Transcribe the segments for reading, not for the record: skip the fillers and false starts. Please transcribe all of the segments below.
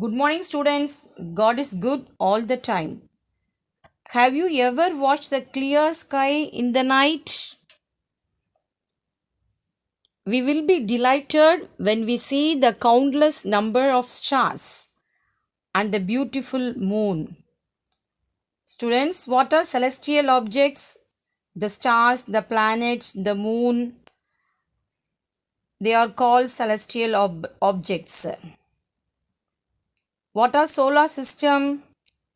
Good morning, students. God is good all the time. Have you ever watched the clear sky in the night? We will be delighted when we see the countless number of stars and the beautiful moon. Students, what are celestial objects? The stars, the planets, the moon, they are called celestial objects. What are solar system?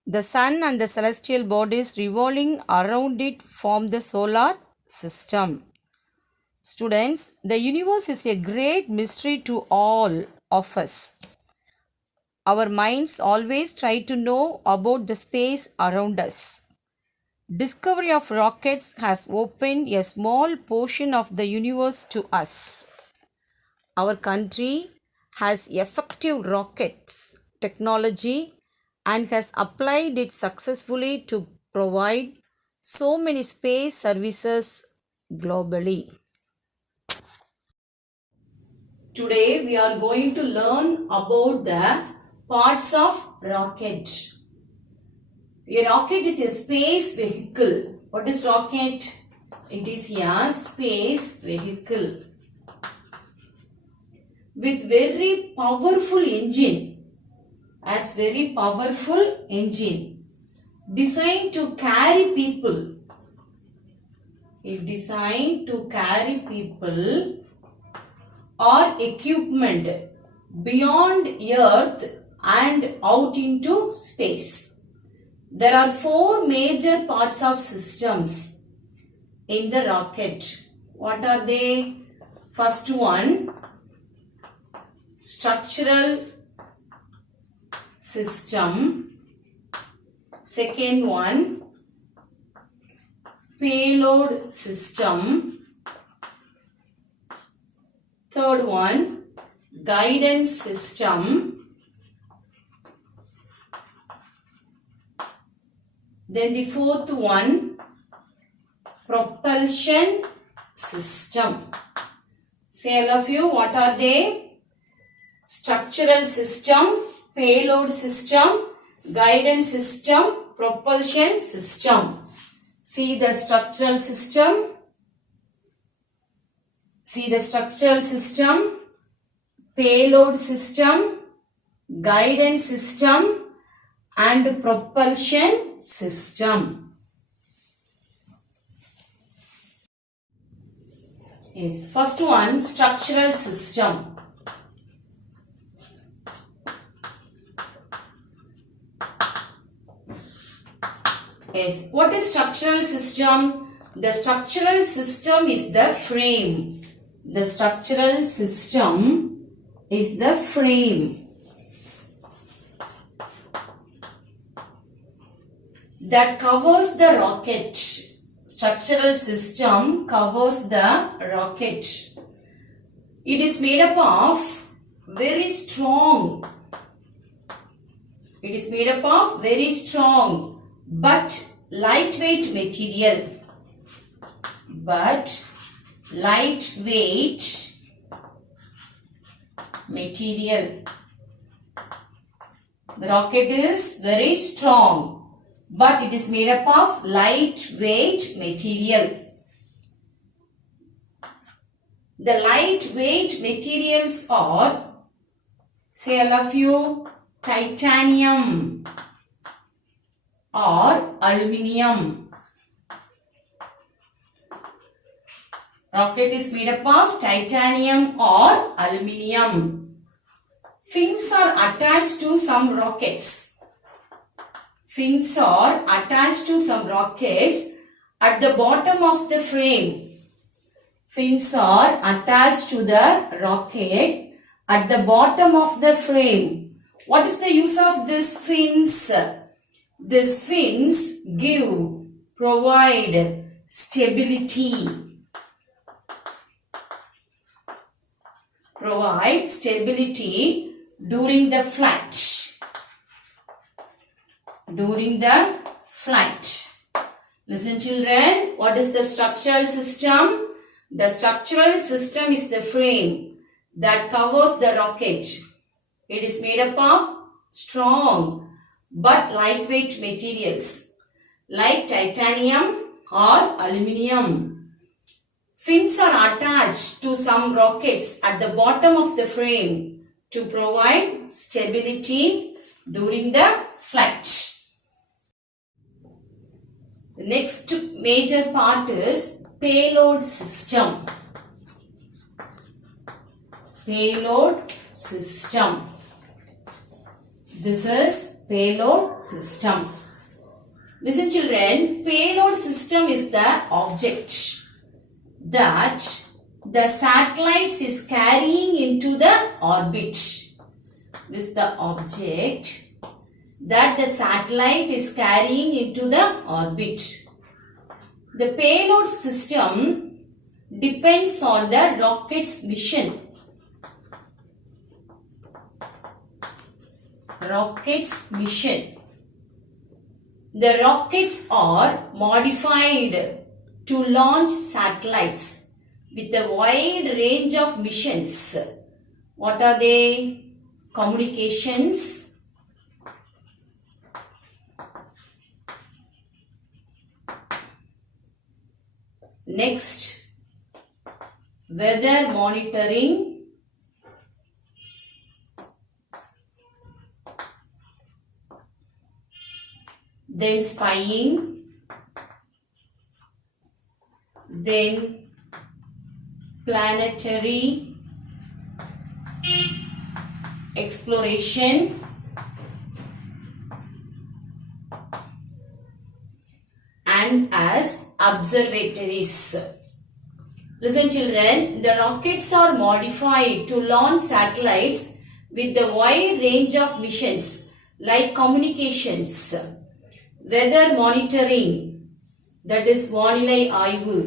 The sun and the celestial bodies revolving around it form the solar system. Students, the universe is a great mystery to all of us. Our minds always try to know about the space around us. Discovery of rockets has opened a small portion of the universe to us. Our country has effective rockets technology and has applied it successfully to provide so many space services globally. Today we are going to learn about the parts of rocket. A rocket is a space vehicle. What is rocket? It is a space vehicle with very powerful engine. As very powerful engine designed to carry people. It designed to carry people or equipment beyond earth and out into space. There are 4 major parts of systems in the rocket. What are they? First one, structural system. Second one, payload system. Third one, guidance system. Then the fourth one, propulsion system. Say all of you, what are they? Structural system, payload system, guidance system, propulsion system. See the structural system. See the structural system, payload system, guidance system and propulsion system. Yes, first one, structural system. Yes, what is structural system? The structural system is the frame. The structural system is the frame that covers the rocket. Structural system covers the rocket. It is made up of very strong. It is made up of very strong but lightweight material. But lightweight material. The rocket is very strong, but it is made up of lightweight material. The lightweight materials are, say all of you, titanium or aluminium. Rocket is made up of titanium or aluminium. Fins are attached to some rockets. Fins are attached to some rockets at the bottom of the frame. Fins are attached to the rocket at the bottom of the frame. What is the use of these fins? These fins provide stability. Provide stability during the flight. During the flight. Listen children, what is the structural system? The structural system is the frame that covers the rocket. It is made up of strong but lightweight materials like titanium or aluminium. Fins are attached to some rockets at the bottom of the frame to provide stability during the flight. The next major part is payload system. Payload system. This is payload system. Listen children, payload system is the object that the satellites is carrying into the orbit. This is the object that the satellite is carrying into the orbit. The payload system depends on the rocket's mission. Rocket's mission. The rockets are modified to launch satellites with a wide range of missions. What are they? Communications, next, weather monitoring, then spying, then planetary exploration, and as observatories. Listen children, the rockets are modified to launch satellites with a wide range of missions like communications, weather monitoring, that is வானிலை ஆய்வு,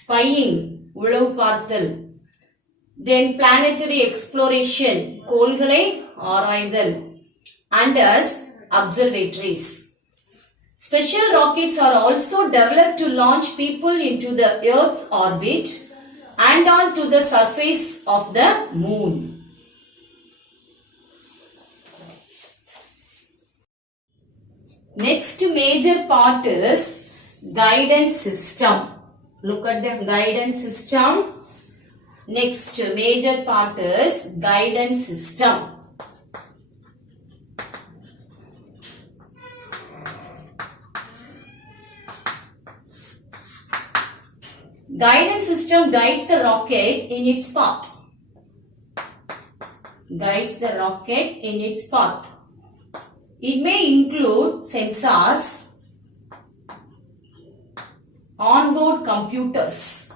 spying, உளவு பார்த்தல், then planetary exploration, கோள்களை ஆராய்தல், and as observatories. Special rockets are also developed to launch people into the Earth's orbit and onto the surface of the moon. Next major part is guidance system. Look at the guidance system. Next major part is guidance system. Guidance system guides the rocket in its path. Guides the rocket in its path. It may include sensors, onboard computers,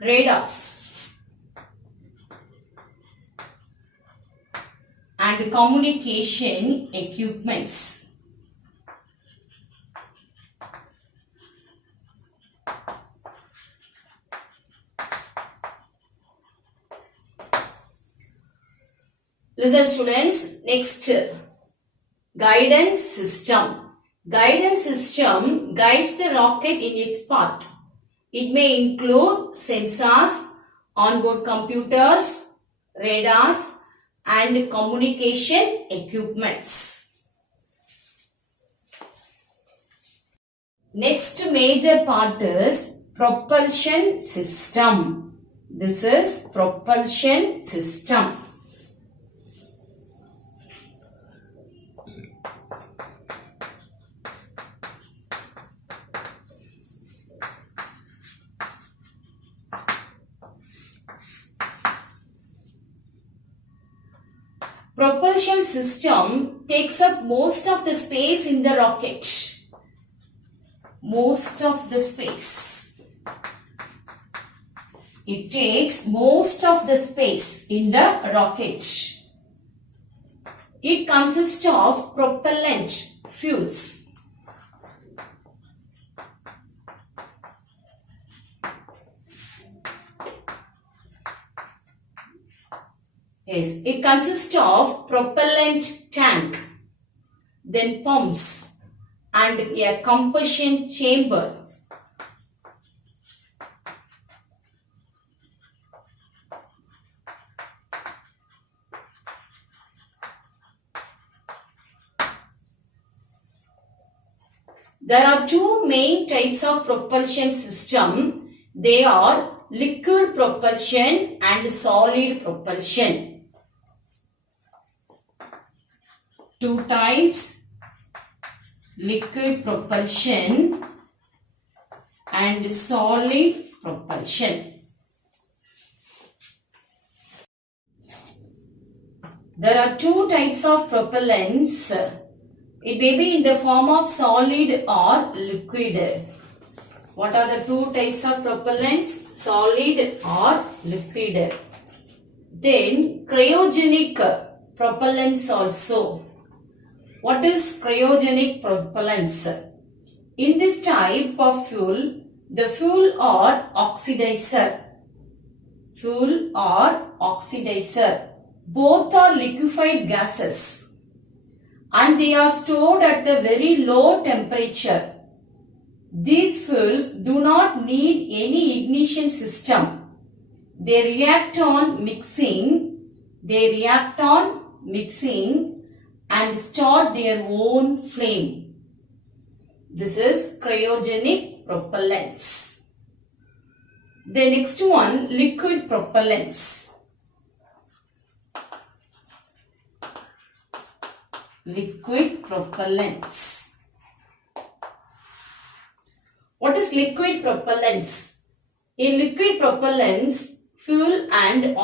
radars, and communication equipments. Listen students, next guidance system. Guidance system guides the rocket in its path. It may include sensors, onboard computers, radars, and communication equipments. Next major part is propulsion system. This is propulsion system. Propulsion system takes up most of the space in the rocket. Most of the space. It takes most of the space in the rocket. It consists of propellant fuels. Yes, it consists of propellant tank, then pumps and a combustion chamber. There are two main types of propulsion system. They are liquid propulsion and solid propulsion. Two types, liquid propulsion and solid propulsion. There are two types of propellants. It may be in the form of solid or liquid. What are the two types of propellants? Solid or liquid. Then cryogenic propellants also. What is cryogenic propellants? In this type of fuel, the fuel or oxidizer. Fuel or oxidizer. Both are liquefied gases and they are stored at the very low temperature. These fuels do not need any ignition system. They react on mixing. And start their own flame. This is cryogenic propellants. The next one, liquid propellants. Liquid propellants. What is liquid propellants? In liquid propellants, fuels and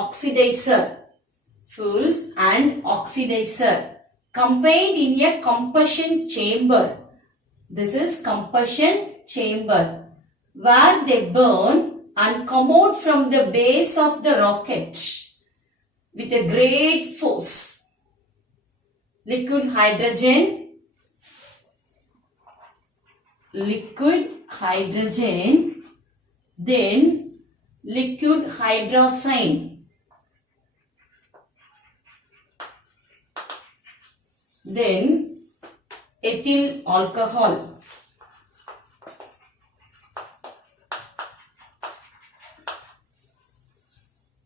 oxidizer combined in a combustion chamber. This is combustion chamber where they burn and come out from the base of the rocket with a great force. Liquid hydrogen, then liquid hydrazine, then ethyl alcohol.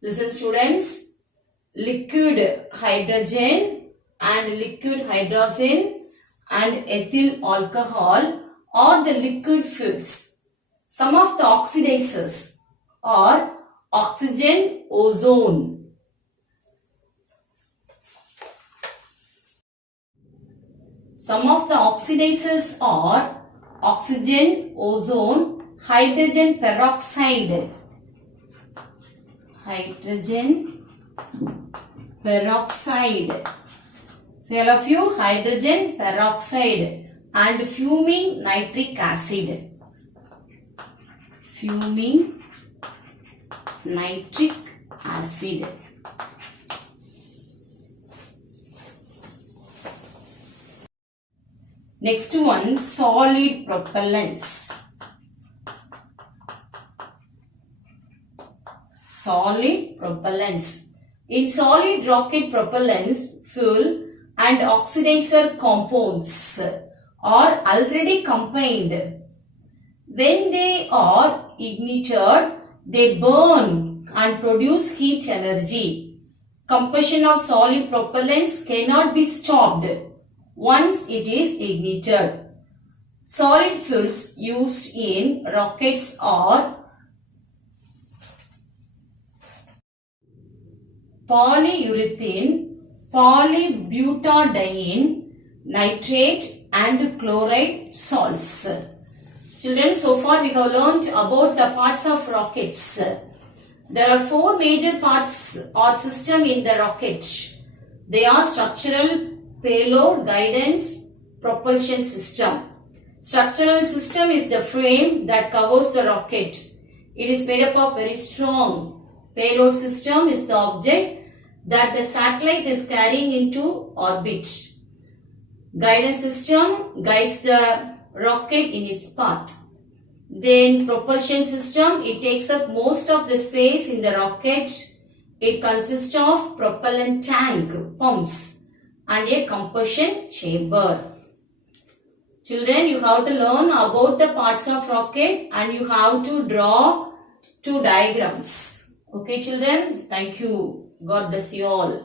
Listen students, liquid hydrogen and liquid hydrazine and ethyl alcohol are the liquid fuels. Some of the oxidizers are oxygen, ozone. Some of the oxidizers are oxygen, ozone, hydrogen peroxide. Say all of you, hydrogen peroxide and fuming nitric acid. Next one, solid propellants. In solid rocket propellants, fuel and oxidizer compounds are already combined. When they are ignited, they burn and produce heat energy. Combustion of solid propellants cannot be stopped once it is ignited. Solid fuels used in rockets are polyurethane, polybutadiene, nitrate and chloride salts. Children, so far we have learnt about the parts of rockets. There are four major parts or system in the rocket. They are structural, payload, guidance, propulsion system. Structural system is the frame that covers the rocket. It is made up of very strong. Payload system is the object that the satellite is carrying into orbit. Guidance system guides the rocket in its path. Then propulsion system, it takes up most of the space in the rocket. It consists of propellant tank, pumps and a combustion chamber. Children, you have to learn about the parts of rocket and you have to draw two diagrams. Okay children, thank you. God bless you all.